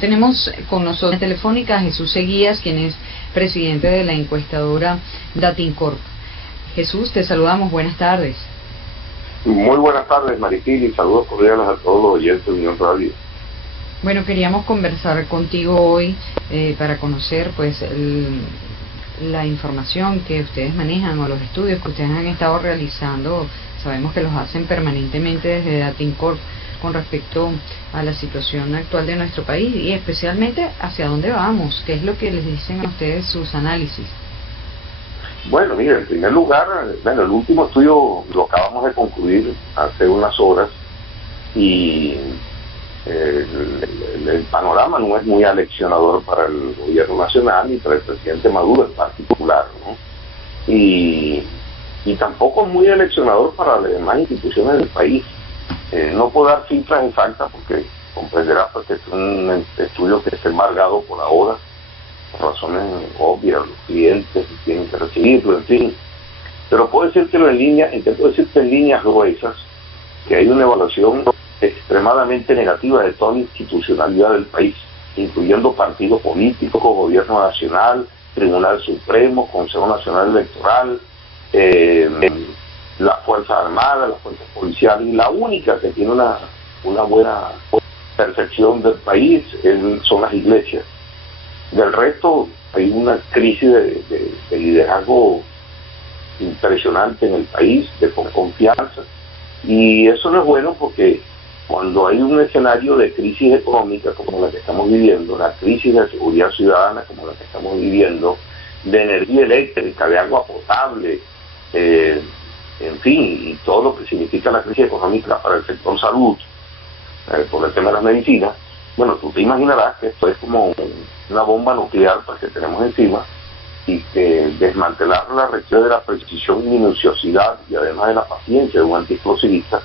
Tenemos con nosotros en telefónica a Jesús Seguías, quien es presidente de la encuestadora Datincorp. Jesús, te saludamos, buenas tardes. Muy buenas tardes, Maripil, y saludos cordiales a todos los oyentes de Unión Radio. Bueno, queríamos conversar contigo hoy para conocer pues la información que ustedes manejan o los estudios que ustedes han estado realizando. Sabemos que los hacen permanentemente desde Datincorp con respecto a la situación actual de nuestro país y especialmente hacia dónde vamos, qué es lo que les dicen a ustedes sus análisis. Bueno, mire, en primer lugar, el último estudio lo acabamos de concluir hace unas horas y el panorama no es muy aleccionador para el gobierno nacional ni para el presidente Maduro en particular, ¿no? Y tampoco es muy aleccionador para las demás instituciones del país. No puedo dar cifras exactas porque comprenderás porque es un estudio que está embargado por ahora, por razones obvias, los clientes tienen que recibirlo, en fin. Pero puedo decirte en líneas gruesas que hay una evaluación extremadamente negativa de toda la institucionalidad del país, incluyendo partidos políticos, gobierno nacional, Tribunal Supremo, Consejo Nacional Electoral, las Fuerzas Armadas, las Fuerzas Policiales, y la única que tiene una buena percepción del país son las iglesias. Del resto hay una crisis de liderazgo impresionante en el país, de confianza, y eso no es bueno porque cuando hay un escenario de crisis económica como la que estamos viviendo, una crisis de seguridad ciudadana como la que estamos viviendo, de energía eléctrica, de agua potable, en fin, y todo lo que significa la crisis económica para el sector salud, por el tema de las medicinas, bueno, tú te imaginarás que esto es como una bomba nuclear que tenemos encima y que desmantelarla requiere de la precisión y minuciosidad y además de la paciencia de un antiexplosivista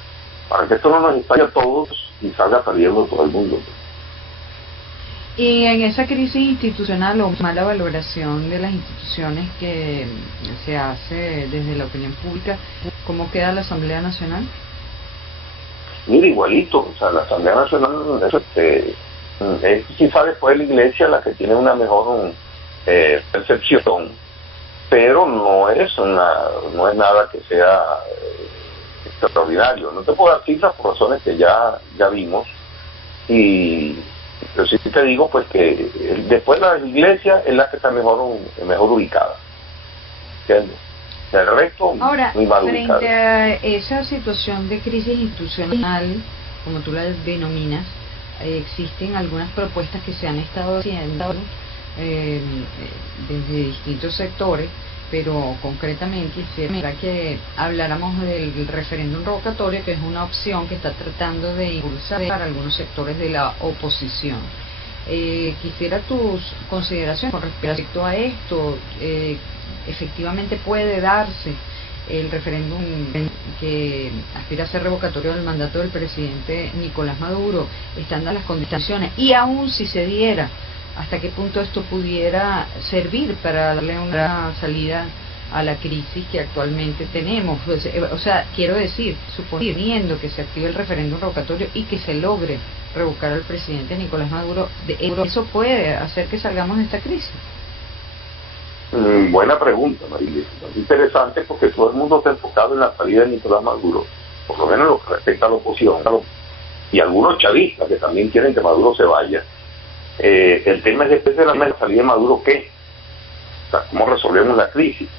para que esto no nos estalle a todos y salga perdiendo todo el mundo. Y en esa crisis institucional o mala valoración de las instituciones que se hace desde la opinión pública, ¿cómo queda la Asamblea Nacional? Mira, igualito, o sea, la Asamblea Nacional es quizá después de la Iglesia la que tiene una mejor percepción, pero no es nada que sea extraordinario. No te puedo dar cifras por razones que ya vimos, pero sí te digo pues que después la Iglesia es la que está mejor ubicada, ¿entiendes? El resto ahora, muy mal frente ubicado. a esa situación de crisis institucional, como tú la denominas, existen algunas propuestas que se han estado haciendo desde distintos sectores, pero concretamente quisiera que habláramos del referéndum revocatorio, que es una opción que está tratando de impulsar para algunos sectores de la oposición. Quisiera tus consideraciones con respecto a esto. Efectivamente puede darse el referéndum que aspira a ser revocatorio del mandato del presidente Nicolás Maduro, estando las condiciones, y aún si se diera, hasta qué punto esto pudiera servir para darle una salida a la crisis que actualmente tenemos. O sea, quiero decir, suponiendo que se active el referéndum revocatorio y que se logre revocar al presidente Nicolás Maduro, ¿eso puede hacer que salgamos de esta crisis? Buena pregunta, María. Es interesante porque todo el mundo está enfocado en la salida de Nicolás Maduro, por lo menos en lo que respecta a la oposición, y algunos chavistas que también quieren que Maduro se vaya. El tema es después de la salida de Maduro, ¿qué? O sea, ¿cómo resolvemos la crisis?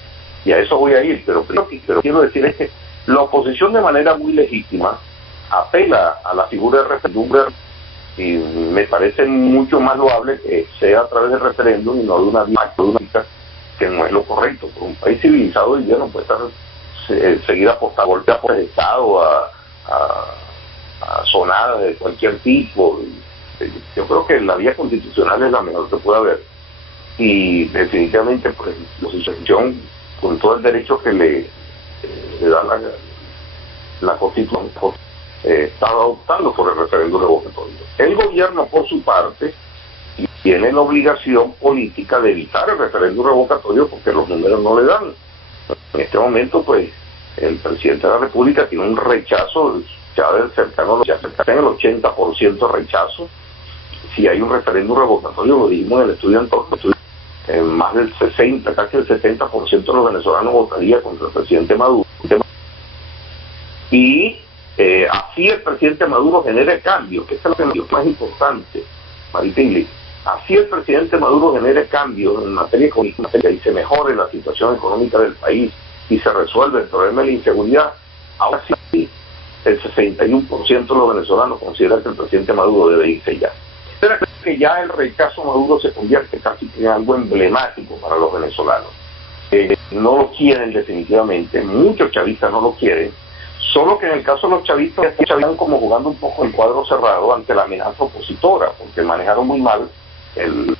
Y a eso voy a ir, pero quiero decir es que la oposición de manera muy legítima apela a la figura del referéndum y me parece mucho más loable que sea a través del referéndum y no de una dinámica que no es lo correcto. Por un país civilizado hoy día no puede estar seguir apostando golpes por el Estado a sonadas de cualquier tipo. Yo creo que la vía constitucional es la mejor que puede haber y definitivamente pues la oposición con todo el derecho que le da la Constitución está adoptando por el referéndum revocatorio. El gobierno por su parte tiene la obligación política de evitar el referéndum revocatorio porque los números no le dan. En este momento pues el presidente de la República tiene un rechazo ya cercano al 80% rechazo si hay un referéndum revocatorio, lo dijimos en el estudio anterior, más del 60, casi el 70% de los venezolanos votaría contra el presidente Maduro. Y así el presidente Maduro genere cambio, que es lo más importante, Maritingly. Así el presidente Maduro genere cambio en materia económica y se mejore la situación económica del país y se resuelve el problema de la inseguridad. Ahora sí, el 61% de los venezolanos considera que el presidente Maduro debe irse ya. Pero que ya el rechazo a Maduro se convierte casi en algo emblemático para los venezolanos. No lo quieren definitivamente, muchos chavistas no lo quieren, solo que en el caso de los chavistas están como jugando un poco el cuadro cerrado ante la amenaza opositora, porque manejaron muy mal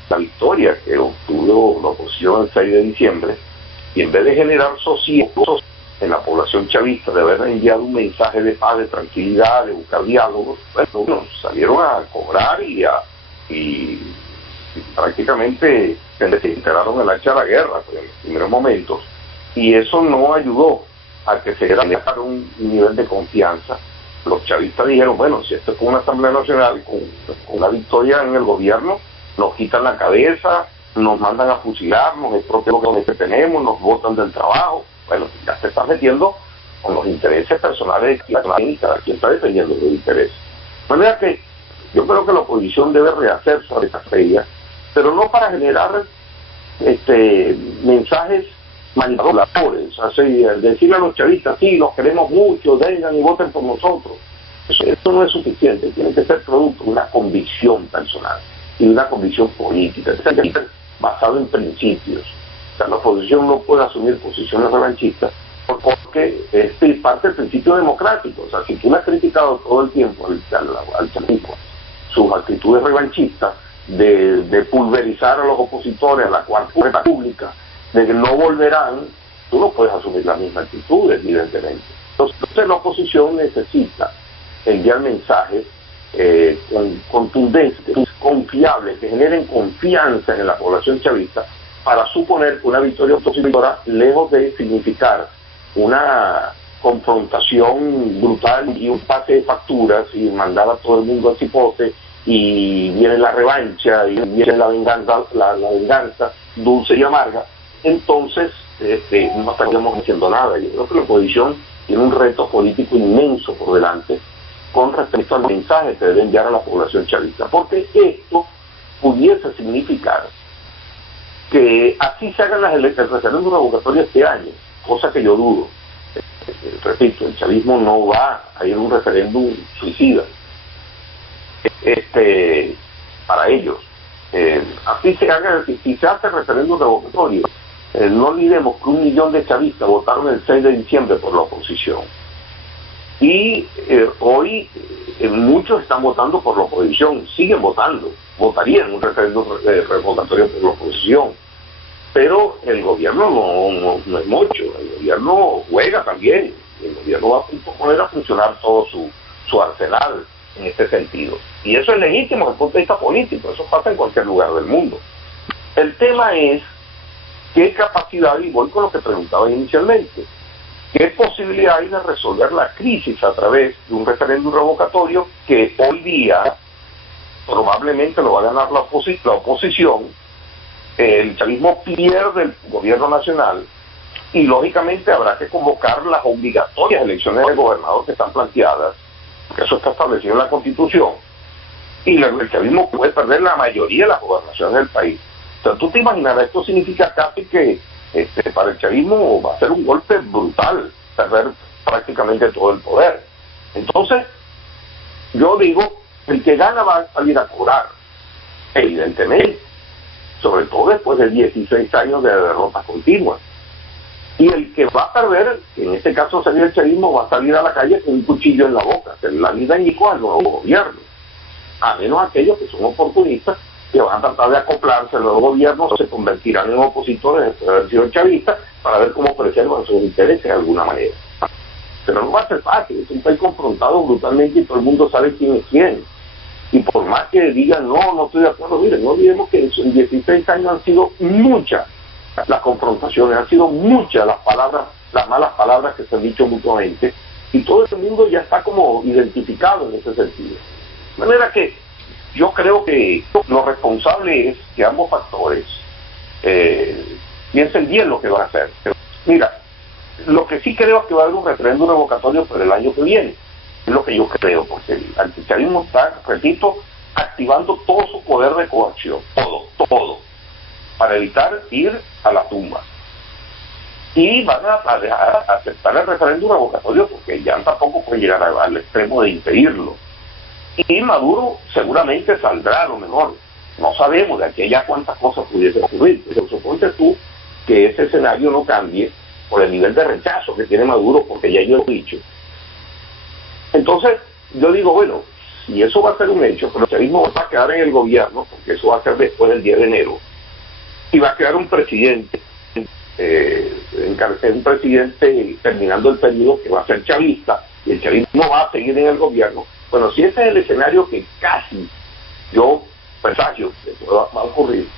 la victoria que obtuvo la oposición el 6 de diciembre, y en vez de generar sosiego en la población chavista, de haber enviado un mensaje de paz, de tranquilidad, de buscar diálogos, bueno, salieron a cobrar y prácticamente se desintegraron el hacha de la guerra en los primeros momentos, y eso no ayudó a que se diera un nivel de confianza. Los chavistas dijeron, bueno, si esto es con una Asamblea Nacional, con una victoria en el gobierno, nos quitan la cabeza, nos mandan a fusilarnos, expropian lo que tenemos, nos botan del trabajo. Bueno, ya se está metiendo con los intereses personales de cada quien está defendiendo los intereses. De manera que yo creo que la oposición debe rehacer sobre esta estrategia, pero no para generar mensajes manipuladores, así, decirle a los chavistas, sí, los queremos mucho, vengan y voten por nosotros. Eso no es suficiente, tiene que ser producto de una convicción personal y una convicción política, basado en principios. O sea, la oposición no puede asumir posiciones revanchistas porque es parte del principio democrático. O sea, si tú le has criticado todo el tiempo al chavismo sus actitudes revanchistas de pulverizar a los opositores a la Cuarta República, de que no volverán, tú no puedes asumir las mismas actitudes, evidentemente. Entonces la oposición necesita enviar mensajes contundentes, confiables, que generen confianza en la población chavista, para suponer que una victoria opositora, lejos de significar una confrontación brutal y un pase de facturas y mandar a todo el mundo al cipote, y viene la revancha y viene la venganza dulce y amarga, entonces no estaríamos haciendo nada. Yo creo que la oposición tiene un reto político inmenso por delante con respecto al mensaje que debe enviar a la población chavista, porque esto pudiese significar que así se hagan el referéndum revocatorio este año, cosa que yo dudo. Repito, el chavismo no va a ir a un referéndum suicida para ellos. Así se haga, si se hace el referéndum revocatorio, no olvidemos que 1 millón de chavistas votaron el 6 de diciembre por la oposición. Y hoy muchos están votando por la oposición, siguen votando, votarían un referéndum revocatorio por la oposición. Pero el gobierno no es mucho, el gobierno juega también, el gobierno va a poner a funcionar todo su arsenal en este sentido. Y eso es legítimo desde el punto de vista político, eso pasa en cualquier lugar del mundo. El tema es qué capacidad, y voy con lo que preguntaba inicialmente, qué posibilidad hay de resolver la crisis a través de un referéndum revocatorio que hoy día probablemente lo va a ganar la oposición. El chavismo pierde el gobierno nacional y lógicamente habrá que convocar las obligatorias elecciones de gobernador que están planteadas, porque eso está establecido en la Constitución, y el chavismo puede perder la mayoría de las gobernaciones del país. Entonces tú te imaginarás, esto significa casi que para el chavismo va a ser un golpe brutal, perder prácticamente todo el poder. Entonces yo digo, el que gana va a salir a cobrar, evidentemente, sobre todo después de 16 años de derrotas continuas. Y el que va a perder, que en este caso sería el chavismo, va a salir a la calle con un cuchillo en la boca, que la vida indicó al nuevo gobierno, a menos aquellos que son oportunistas, que van a tratar de acoplarse al nuevo gobierno, se convertirán en opositores después de haber sido chavistas, para ver cómo preservan sus intereses de alguna manera. Pero no va a ser fácil, es un país confrontado brutalmente y todo el mundo sabe quién es quién. Y por más que digan, no estoy de acuerdo, miren, no olvidemos que en 16 años han sido muchas las confrontaciones, han sido muchas las malas palabras que se han dicho mutuamente, y todo ese mundo ya está como identificado en ese sentido. De manera que yo creo que lo responsable es que ambos factores piensen bien lo que van a hacer. Mira, lo que sí creo es que va a haber un referéndum revocatorio para el año que viene. Es lo que yo creo, porque el antichavismo está, repito, activando todo su poder de coacción, todo, para evitar ir a la tumba. Y van a aceptar el referéndum revocatorio porque ya tampoco puede llegar al extremo de impedirlo. Y Maduro seguramente saldrá a lo mejor. No sabemos de aquí a allá cuántas cosas pudiesen ocurrir. Pero suponte tú que ese escenario no cambie por el nivel de rechazo que tiene Maduro, porque ya yo lo he dicho. Entonces, yo digo, bueno, si eso va a ser un hecho, pero el chavismo va a quedar en el gobierno, porque eso va a ser después del 10 de enero, y va a quedar un presidente, un presidente terminando el periodo que va a ser chavista, y el chavismo va a seguir en el gobierno. Bueno, si ese es el escenario que casi yo presagio que va a ocurrir,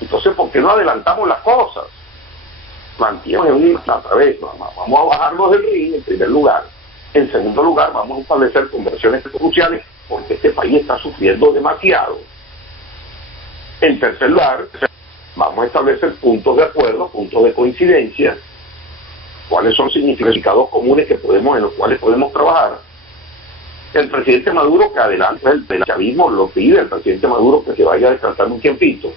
entonces, ¿por qué no adelantamos las cosas? Mantienen otra vez, vamos a bajarnos del ring en primer lugar. En segundo lugar, vamos a establecer conversiones cruciales porque este país está sufriendo demasiado. En tercer lugar, vamos a establecer puntos de acuerdo, puntos de coincidencia, cuáles son significados comunes en los cuales podemos trabajar. El presidente Maduro que adelante el chavismo lo pide, el presidente Maduro que se vaya a descansar un tiempito,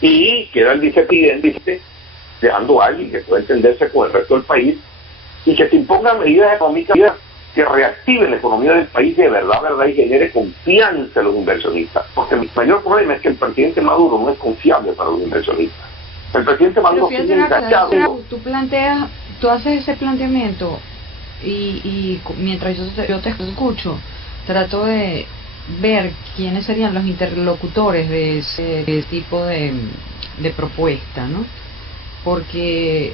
y queda el vicepresidente dejando a alguien que pueda entenderse con el resto del país y que se impongan medidas económicas que reactiven la economía del país de verdad, y genere confianza en los inversionistas. Porque mi mayor problema es que el presidente Maduro no es confiable para los inversionistas. El presidente Maduro sigue enganchado. Tú haces ese planteamiento y mientras yo te escucho, trato de ver quiénes serían los interlocutores de ese tipo de propuesta, ¿no? Porque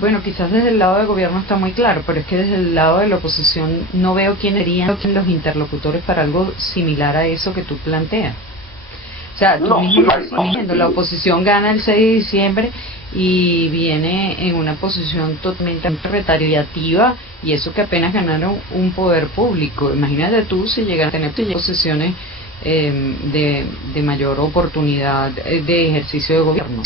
bueno, quizás desde el lado del gobierno está muy claro, pero es que desde el lado de la oposición no veo quiénes serían los interlocutores para algo similar a eso que tú planteas. O sea, tú mismo lo estás diciendo, la oposición gana el 6 de diciembre y viene en una posición totalmente retaliativa, y eso que apenas ganaron un poder público. Imagínate tú si llegan a tener posiciones de mayor oportunidad de ejercicio de gobierno.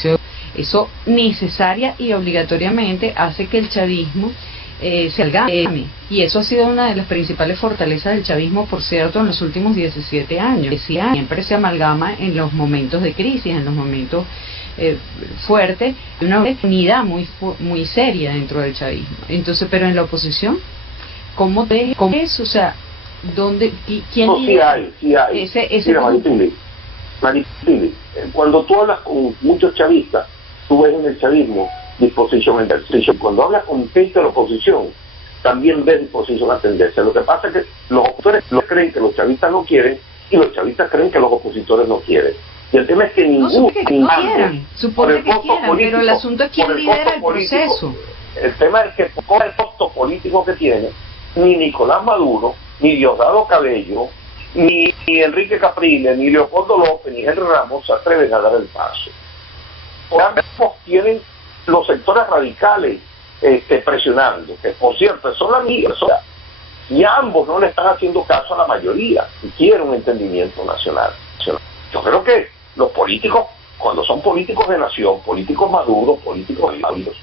Eso necesaria y obligatoriamente hace que el chavismo se algame, y eso ha sido una de las principales fortalezas del chavismo, por cierto, en los últimos 17 años. Siempre se amalgama en los momentos de crisis, en los momentos fuertes, una unidad muy seria dentro del chavismo. Entonces, pero en la oposición, ¿cómo es? O sea, ¿quién no, sí hay. Mira, Maripili, cuando tú hablas con muchos chavistas, tú ves en el chavismo disposición en ejercicio. Cuando hablas con gente de la oposición, también ves disposición a atenderse. Lo que pasa es que los opositores creen que los chavistas no quieren, y los chavistas creen que los opositores no quieren. Y el tema es que supone que quieran, pero el asunto es quién lidera el proceso. El tema es que por el costo político que tiene, ni Nicolás Maduro, ni Diosdado Cabello, ni Enrique Capriles, ni Leopoldo López, ni Henry Ramos se atreven a dar el paso. Por ambos tienen los sectores radicales presionando, que por cierto son la mía, y ambos no le están haciendo caso a la mayoría y quieren un entendimiento nacional. Yo creo que los políticos, cuando son políticos de nación, políticos maduros, políticos válidos,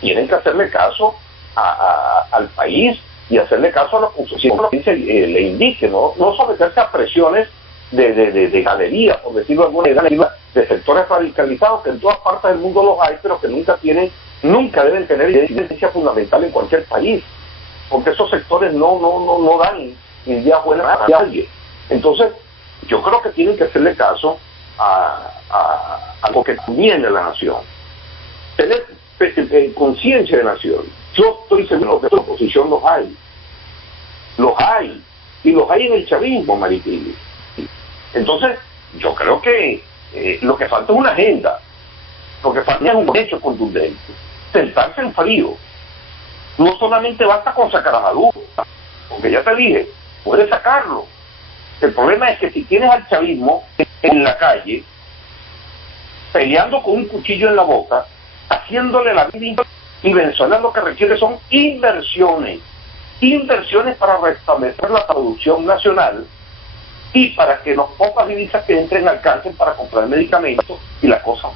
tienen que hacerle caso al país y hacerle caso a la oposición, le indique, no someterse a presiones de galería, por decirlo de alguna manera, de sectores radicalizados que en todas partes del mundo los hay, pero que nunca deben tener incidencia fundamental en cualquier país, porque esos sectores no dan ideas buenas a nadie. Entonces, yo creo que tienen que hacerle caso a lo que conviene a la nación, tener conciencia de nación. Yo estoy seguro que la oposición los hay, y los hay en el chavismo, Maripili. Entonces, yo creo que lo que falta es una agenda, lo que falta es un hecho contundente, sentarse en frío. No solamente basta con sacar a Maduro, porque ya te dije, puedes sacarlo. El problema es que si tienes al chavismo en la calle, peleando con un cuchillo en la boca, haciéndole la vida, y Venezuela lo que requiere son inversiones para restablecer la producción nacional, y para que las pocas divisas que entren alcancen para comprar medicamentos y las cosas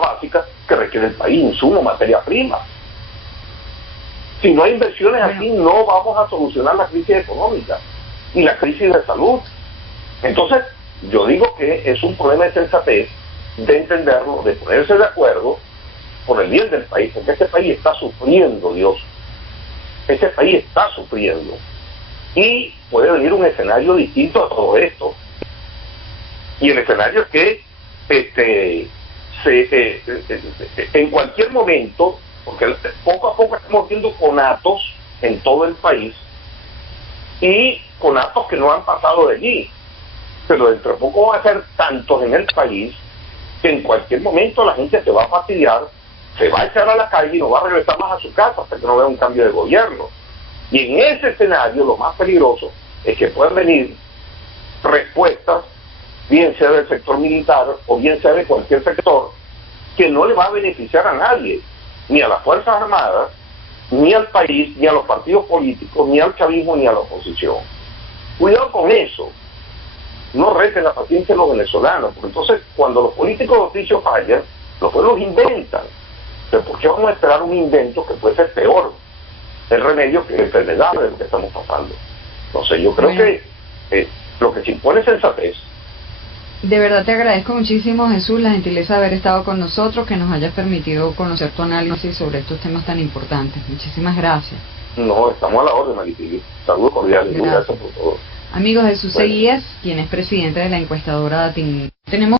básicas que requiere el país, insumos, materia prima. Si no hay inversiones aquí, no vamos a solucionar la crisis económica y la crisis de salud. Entonces, yo digo que es un problema de sensatez, de entenderlo, de ponerse de acuerdo por el bien del país, porque este país está sufriendo, Dios. Este país está sufriendo. Y puede venir un escenario distinto a todo esto. Y el escenario es que en cualquier momento, porque poco a poco estamos viendo conatos en todo el país, y conatos que no han pasado de allí, pero dentro de poco van a ser tantos en el país que en cualquier momento la gente se va a fastidiar, se va a echar a la calle y no va a regresar más a su casa hasta que no vea un cambio de gobierno. Y en ese escenario lo más peligroso es que puedan venir respuestas, bien sea del sector militar o bien sea de cualquier sector, que no le va a beneficiar a nadie, ni a las Fuerzas Armadas, ni al país, ni a los partidos políticos, ni al chavismo, ni a la oposición. Cuidado con eso. No reten la paciencia de los venezolanos, porque entonces cuando los políticos de oficio fallan, los pueblos inventan. Pero ¿por qué vamos a esperar un invento que puede ser peor el remedio que la enfermedad de lo que estamos pasando? Entonces yo creo que lo que se impone es sensatez. De verdad te agradezco muchísimo, Jesús, la gentileza de haber estado con nosotros, que nos hayas permitido conocer tu análisis sobre estos temas tan importantes. Muchísimas gracias. No, estamos a la orden, Maripili. Saludos cordiales y gracias por todo. Amigos, Jesús Seguías, quien es presidente de la encuestadora Datin. Tenemos